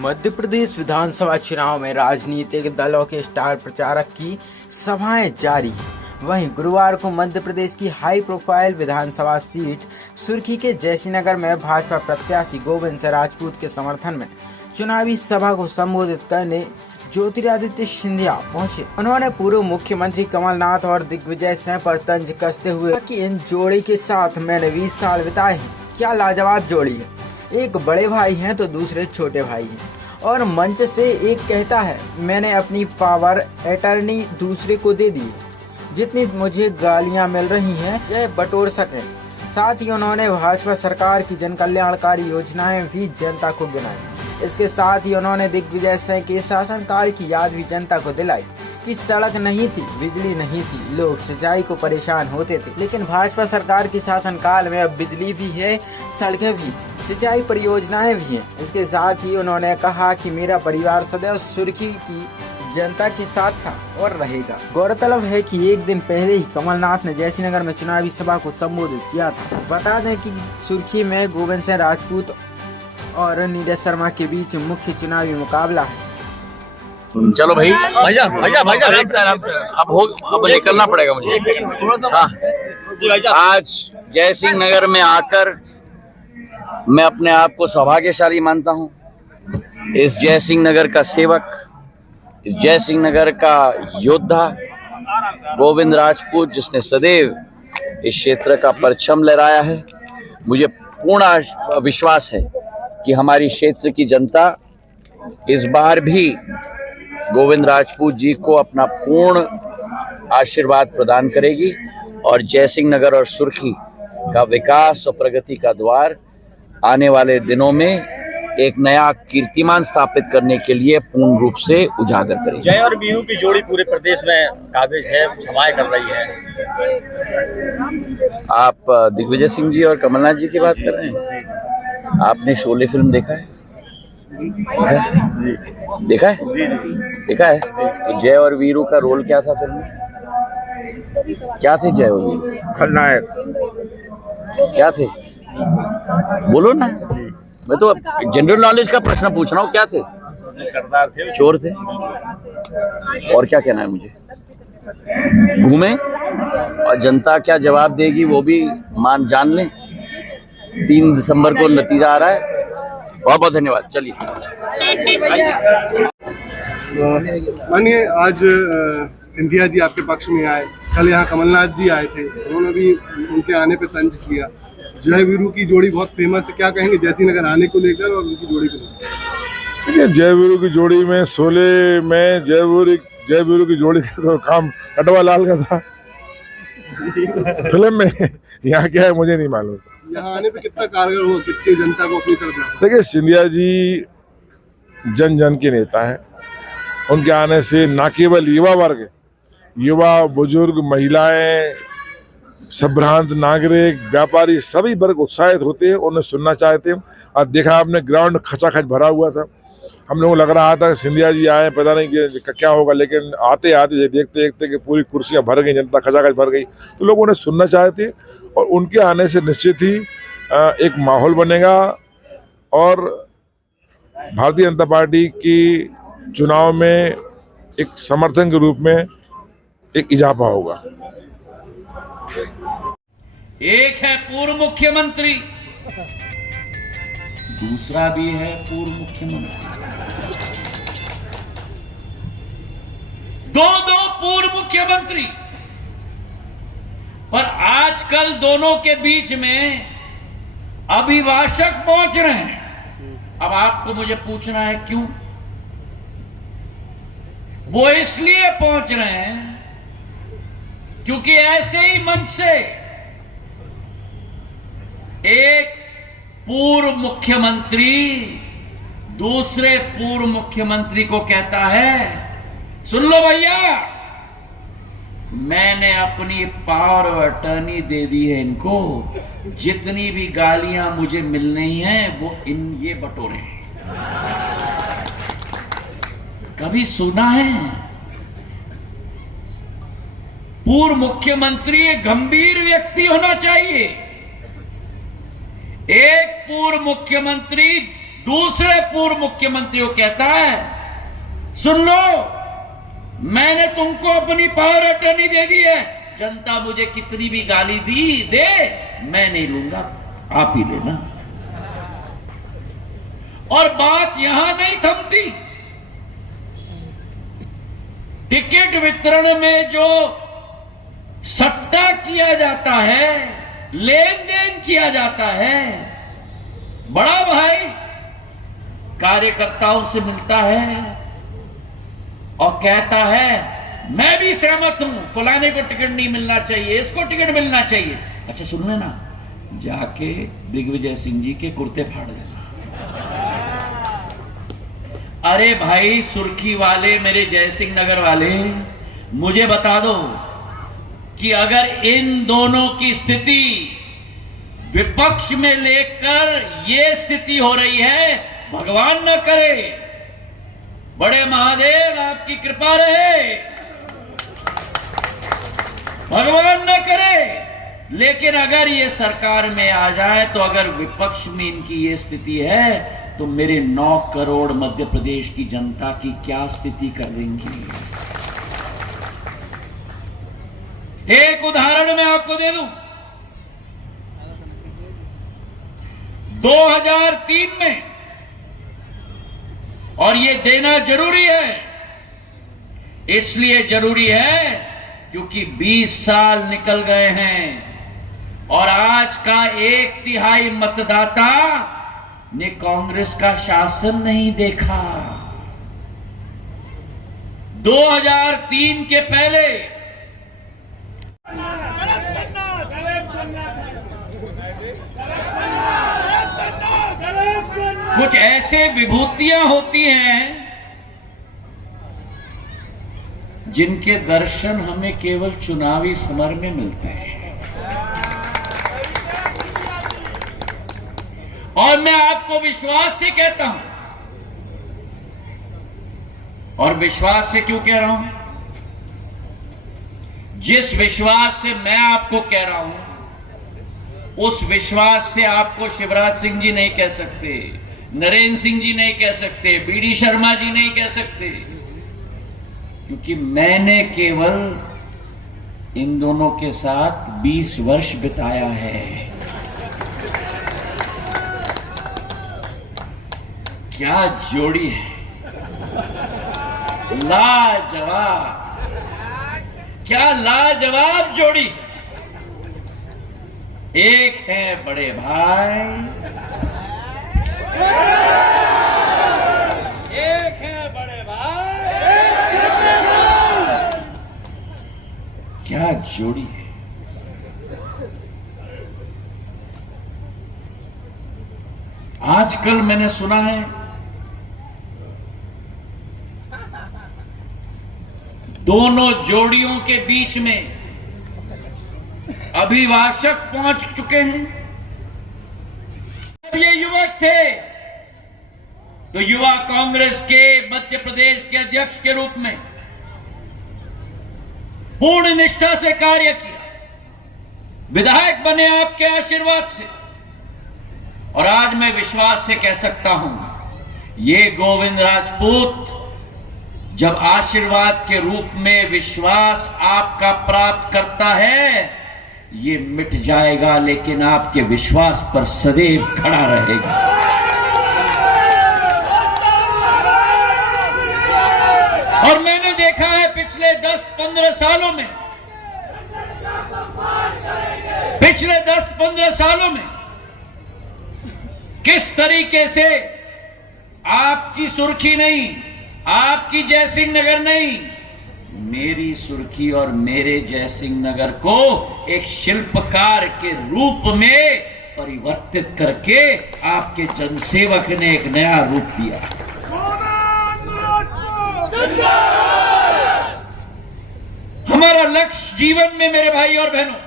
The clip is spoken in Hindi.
मध्य प्रदेश विधानसभा चुनाव में राजनीतिक दलों के स्टार प्रचारक की सभाएं जारी। वहीं गुरुवार को मध्य प्रदेश की हाई प्रोफाइल विधानसभा सीट सुर्खी के जयसिंहनगर में भाजपा प्रत्याशी गोविंद सिंह राजपूत के समर्थन में चुनावी सभा को संबोधित करने ज्योतिरादित्य सिंधिया पहुंचे। उन्होंने पूर्व मुख्यमंत्री कमलनाथ और दिग्विजय सिंह पर तंज कसते हुए कि इन जोड़ी के साथ मैंने 20 साल बिताए हैं। क्या लाजवाब जोड़ी है। एक बड़े भाई हैं तो दूसरे छोटे भाई हैं। और मंच से एक कहता है मैंने अपनी पावर अटर्नी दूसरे को दे दी, जितनी मुझे गालियां मिल रही हैं यह बटोर सके। साथ ही उन्होंने भाजपा सरकार की जन कल्याणकारी योजनाएं भी जनता को गिनाई। इसके साथ ही उन्होंने दिग्विजय सिंह के शासनकाल की याद भी जनता को दिलाई कि सड़क नहीं थी, बिजली नहीं थी, लोग सिंचाई को परेशान होते थे, लेकिन भाजपा सरकार के शासनकाल में अब बिजली भी है, सड़कें भी, सिंचाई परियोजनाएं भी हैं। इसके साथ ही उन्होंने कहा कि मेरा परिवार सदैव सुर्खी की जनता के साथ था और रहेगा। गौरतलब है कि एक दिन पहले ही कमलनाथ ने जयसिंहनगर में चुनावी सभा को संबोधित किया था। बता दें कि सुर्खी में गोविंद सिंह राजपूत और नीरज शर्मा के बीच मुख्य चुनावी मुकाबला है। चलो भाई अब निकलना पड़ेगा मुझे। आज जयसिंहनगर में आकर मैं अपने आप को सौभाग्यशाली मानता हूँ। इस जयसिंहनगर का सेवक, इस जयसिंहनगर का योद्धा गोविंद राजपूत, जिसने सदैव इस क्षेत्र का परचम लहराया है। मुझे पूर्ण विश्वास है कि हमारी क्षेत्र की जनता इस बार भी गोविंद राजपूत जी को अपना पूर्ण आशीर्वाद प्रदान करेगी और जयसिंहनगर और सुर्खी का विकास और प्रगति का द्वार आने वाले दिनों में एक नया कीर्तिमान स्थापित करने के लिए पूर्ण रूप से उजागर करेगी। जय और वीरू की जोड़ी पूरे प्रदेश में काबिज है, समाये कर रही है। आप दिग्विजय सिंह जी और कमलनाथ जी की बात कर रहे हैं। आपने शोले फिल्म देखा है? देखा है? तो जय और वीरू का रोल क्या था फिल्म में? क्या थे जय और वीरू? खलनायक। क्या थे? बोलो ना। मैं तो जनरल नॉलेज का प्रश्न पूछ रहा हूँ। क्या थे? सरदार थे, चोर थे। और क्या कहना है मुझे? घूमे और जनता क्या जवाब देगी वो भी जान लें। 3 दिसंबर को नतीजा आ रहा है। बहुत बहुत धन्यवाद। चलिए मानिए, आज सिंधिया जी आपके पक्ष में आए, कल यहाँ कमलनाथ जी आए थे, उन्होंने भी उनके आने पे तंज किया। जय वीरू की जोड़ी बहुत फेमस है, क्या कहेंगे जयसिंहनगर आने को लेकर और उनकी जोड़ी को लेकर? देखिए, जय वीरू की जोड़ी में शोले में जय वीरू की जोड़ी का तो काम कटवा लाल का था फिल्म में। यहाँ क्या है मुझे नहीं मालूम। यहाँ आने पे कितना कारगर हो, कितनी जनता को अपनी तरफ? देखिए, सिंधिया जी जन जन के नेता हैं। उनके आने से न केवल युवा वर्ग, युवा, बुजुर्ग, महिलाएं, संभ्रांत नागरिक, व्यापारी, सभी वर्ग उत्साहित होते हैं, उन्हें सुनना चाहते हैं। और देखा आपने, ग्राउंड खचाखच भरा हुआ था। हम लोगों को लग रहा था सिंधिया जी आए, पता नहीं कि क्या होगा, लेकिन आते आते देखते देखते कि पूरी कुर्सियां भर गई, जनता खचाखच भर गई। तो लोग उन्हें सुनना चाहते हैं और उनके आने से निश्चित ही एक माहौल बनेगा और भारतीय जनता पार्टी की चुनाव में एक समर्थन के रूप में एक इजाफा होगा। एक है पूर्व मुख्यमंत्री, दूसरा भी है पूर्व मुख्यमंत्री। दो पूर्व मुख्यमंत्री, पर आजकल दोनों के बीच में अभिभाषक पहुंच रहे हैं। अब आपको मुझे पूछना है क्यों? वो इसलिए पहुंच रहे हैं क्योंकि ऐसे ही मंच से एक पूर्व मुख्यमंत्री दूसरे पूर्व मुख्यमंत्री को कहता है, सुन लो भैया, मैंने अपनी पावर ऑफ अटर्नी दे दी है इनको, जितनी भी गालियां मुझे मिलनी हैं वो ये बटोरे हैं। कभी सुना है? पूर्व मुख्यमंत्री एक गंभीर व्यक्ति होना चाहिए। एक पूर्व मुख्यमंत्री दूसरे पूर्व मुख्यमंत्री को कहता है, सुन लो, मैंने तुमको अपनी पावर अटर्नी दे दी है, जनता मुझे कितनी भी गाली दे, मैं नहीं लूंगा, आप ही लेना। और बात यहां नहीं थमती। टिकट वितरण में जो सट्टा किया जाता है, लेन देन किया जाता है, बड़ा भाई कार्यकर्ताओं से मिलता है और कहता है मैं भी सहमत हूं, फलाने को टिकट नहीं मिलना चाहिए, इसको टिकट मिलना चाहिए। अच्छा सुन लेना, जाके दिग्विजय सिंह जी के कुर्ते फाड़ देना। अरे भाई सुर्खी वाले, मेरे जयसिंह नगर वाले, मुझे बता दो कि अगर इन दोनों की स्थिति विपक्ष में लेकर ये स्थिति हो रही है, भगवान न करे, बड़े महादेव आपकी कृपा रहे, भगवान न करे, लेकिन अगर ये सरकार में आ जाए तो अगर विपक्ष में इनकी ये स्थिति है तो मेरे 9 करोड़ मध्य प्रदेश की जनता की क्या स्थिति कर देंगी। एक उदाहरण मैं आपको दे दूं। 2003 में, और ये देना जरूरी है, इसलिए जरूरी है क्योंकि 20 साल निकल गए हैं और आज का 1/3 मतदाता ने कांग्रेस का शासन नहीं देखा। 2003 के पहले कुछ ऐसे विभूतियां होती हैं जिनके दर्शन हमें केवल चुनावी समर में मिलते हैं। और मैं आपको विश्वास से कहता हूं, और विश्वास से क्यों कह रहा हूं? जिस विश्वास से मैं आपको कह रहा हूं, उस विश्वास से आपको शिवराज सिंह जी नहीं कह सकते, नरेंद्र सिंह जी नहीं कह सकते, बीडी शर्मा जी नहीं कह सकते, क्योंकि मैंने केवल इन दोनों के साथ 20 वर्ष बिताया है। क्या जोड़ी है, लाजवाब, क्या लाजवाब जोड़ी। एक है बड़े भाई, एक है बड़े भाई, क्या जोड़ी है। आजकल मैंने सुना है दोनों जोड़ियों के बीच में अभिभाषक पहुंच चुके हैं। जब ये युवक थे तो युवा कांग्रेस के मध्य प्रदेश के अध्यक्ष के रूप में पूर्ण निष्ठा से कार्य किया, विधायक बने आपके आशीर्वाद से, और आज मैं विश्वास से कह सकता हूं, ये गोविंद राजपूत जब आशीर्वाद के रूप में विश्वास आपका प्राप्त करता है, ये मिट जाएगा, लेकिन आपके विश्वास पर सदैव खड़ा रहेगा। और मैंने देखा है पिछले 10-15 सालों में, पिछले 10-15 सालों में किस तरीके से आपकी सुर्खी नहीं, आपकी जयसिंह नगर नहीं, मेरी सुर्खी और मेरे जयसिंह नगर को एक शिल्पकार के रूप में परिवर्तित करके आपके जनसेवक ने एक नया रूप दिया। हमारा लक्ष्य जीवन में, मेरे भाई और बहनों,